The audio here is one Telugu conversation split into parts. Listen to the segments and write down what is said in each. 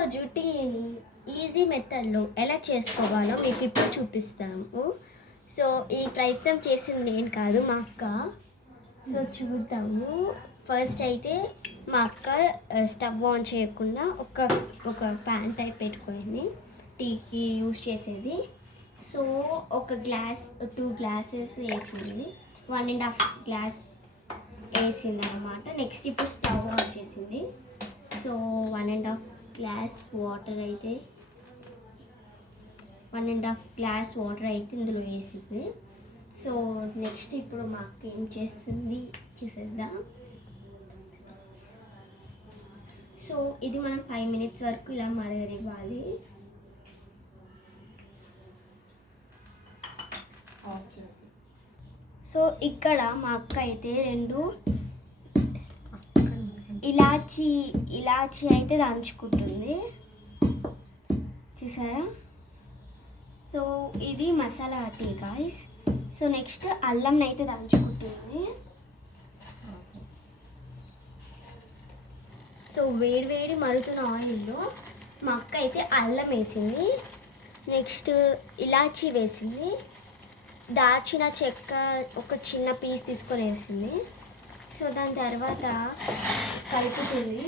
ఈరోజు టీని ఈజీ మెథడ్లో ఎలా చేసుకోవాలో మీకు ఇప్పుడు చూపిస్తాము. సో ఈ ప్రయత్నం చేసింది నేను కాదు, మా అక్క. సో చూద్దాము. ఫస్ట్ అయితే మా అక్క స్టవ్ ఆన్ చేయకుండా ఒక ప్యాన్ టైప్ పెట్టుకొని టీకి యూజ్ చేసేది. సో ఒక గ్లాస్ 2 గ్లాసెస్ వేసింది, 1.5 గ్లాస్ వేసింది అనమాట. నెక్స్ట్ ఇప్పుడు స్టవ్ ఆన్ చేసింది. సో 1.5 గ్లాస్ వాటర్ అయితే 1.5 గ్లాస్ వాటర్ అయితే ఇందులో వేసింది. సో నెక్స్ట్ ఇప్పుడు మా అక్క ఏం చేస్తుంది చేసేద్దాం. సో ఇది మనం 5 మినిట్స్ వరకు ఇలా మరగనివ్వాలి. సో ఇక్కడ మా అక్క అయితే 2 ఇలాచి అయితే దంచుకుంటుంది, చూసారా. సో ఇది masala tea guys. So next అల్లం అయితే దంచుకుంటుంది. సో వేడి మరుగుతున్న ఆయిల్లో మా అక్క అయితే అల్లం వేసింది, నెక్స్ట్ ఇలాచి వేసింది, దాచిన చెక్క ఒక చిన్న పీస్ తీసుకొని వేసింది. సో దాని తర్వాత కలుపుతుంది.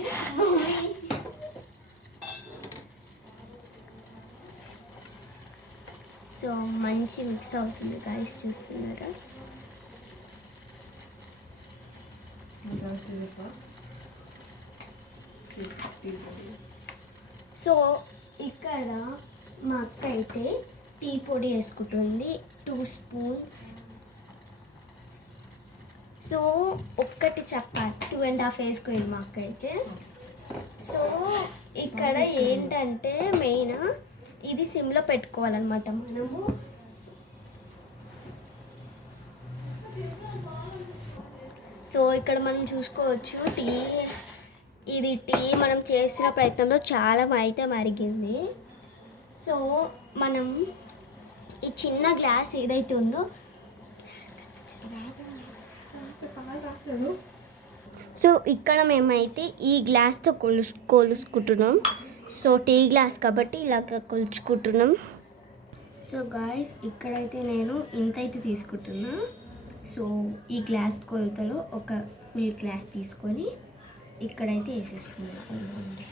సో మంచి మిక్స్ అవుతుంది గాయస్, చూస్తున్నారా. సో ఇక్కడ మా అక్క అయితే టీ పొడి వేసుకుంటుంది 2 స్పూన్స్. సో ఒక్కటి చపాతి 2.5 వేసుకుంది మా అక్క అయితే. సో ఇక్కడ ఏంటంటే మెయిన్ ఇది సిమ్లో పెట్టుకోవాలన్నమాట మనము. సో ఇక్కడ మనం చూసుకోవచ్చు టీ మనం చేసిన ప్రయత్నంలో చాలా అయితే మరిగింది. సో మనం ఈ చిన్న గ్లాస్ ఏదైతే ఉందో, సో ఇక్కడ మేమైతే ఈ గ్లాస్తో కొలుసుకుంటున్నాం. సో టీ గ్లాస్ కాబట్టి ఇలాగ కొలుచుకుంటున్నాం. సో గాయస్ ఇక్కడైతే నేను ఇంత అయితే తీసుకుంటున్నా. సో ఈ గ్లాస్ కొలతలో ఒక ఫుల్ గ్లాస్ తీసుకొని ఇక్కడైతే వేసేస్తున్నాను.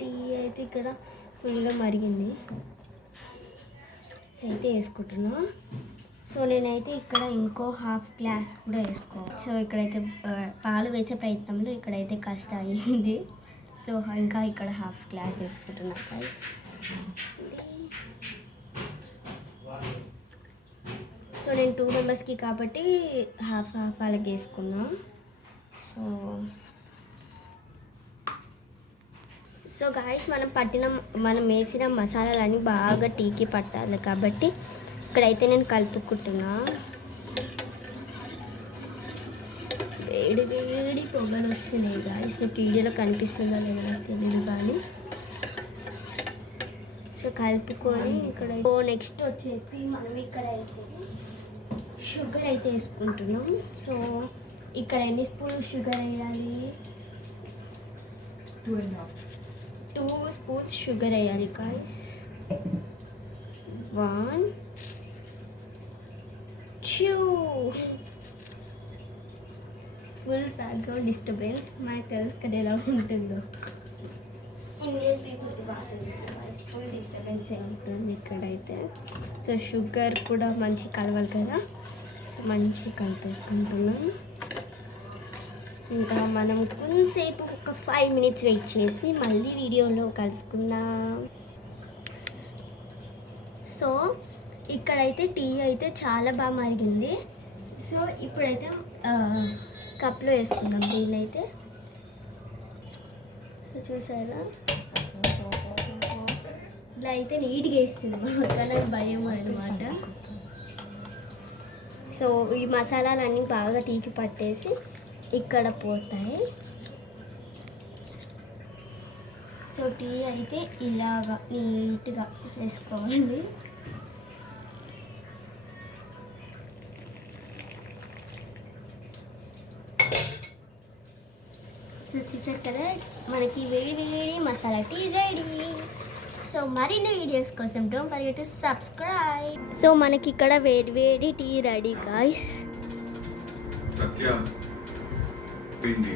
టీ అయితే ఇక్కడ ఫుల్గా మరిగింది. సో అయితే వేసుకుంటున్నా. సో నేనైతే ఇక్కడ ఇంకో 1/2 గ్లాస్ కూడా వేసుకోవాలి. సో ఇక్కడైతే పాలు వేసే ప్రయత్నంలో ఇక్కడైతే కాస్త అయ్యింది. సో ఇంకా ఇక్కడ 1/2 గ్లాస్ వేసుకుంటున్నా గైస్. సో నేను 2 మెంబర్స్కి కాబట్టి హాఫ్ అలాగే వేసుకున్నా. సో గాయస్ మనం వేసిన మసాలాలన్నీ బాగా టీకి పట్టాలి కాబట్టి ఇక్కడైతే నేను కలుపుకుంటున్నా. వేడి పొగలు వస్తున్నాయి గాయస్, మీకు వీడియోలో కనిపిస్తుందా లేదా నాకు తెలియదు కానీ. సో కలుపుకొని ఇక్కడ నెక్స్ట్ వచ్చేసి మనం ఇక్కడైతే షుగర్ అయితే వేసుకుంటున్నాం. సో ఇక్కడ ఎన్ని స్పూన్ షుగర్ వేయాలి? 2 స్పూన్స్ షుగర్ వేయాలి గాయస్. 1 2 ఫుల్ బ్యాక్గ్రౌండ్ డిస్టర్బెన్స్, మనకు తెలుసు కదా ఎలా ఉంటుందో. ఇంగ్లీష్ పీపుల్కి బాగా తెలుసు, ఫుల్ డిస్టర్బెన్స్ ఉంటుంది ఇక్కడైతే. సో షుగర్ కూడా మంచి కలవాలి కదా. సో మంచి కలిపేసుకుంటున్నాం. ఇంకా మనం కొంతసేపు ఒక 5 మినిట్స్ వెయిట్ చేసి మళ్ళీ వీడియోలో కలుసుకుందాం. సో ఇక్కడైతే టీ అయితే చాలా బాగా మరిగింది. సో ఇప్పుడైతే కప్లో వేసుకుందాం టీని అయితే. సో చూసారా, ఇలా అయితే నీట్గా వేస్తుంది నాకు భయం అనమాట. సో ఈ మసాలాలన్నీ బాగా టీకి పట్టేసి ఇక్కడ పోతాయి. సో టీ అయితే ఇలాగా నీట్గా వేసుకోవాలి. సో చూసారు కదా, మనకి వేడి వేడి మసాలా టీ రెడీ. సో మరిన్ని వీడియోస్ కోసం don't forget to subscribe. So మనకి ఇక్కడ వేడి వేడి టీ రెడీ గాయ్స్. సత్య పిండి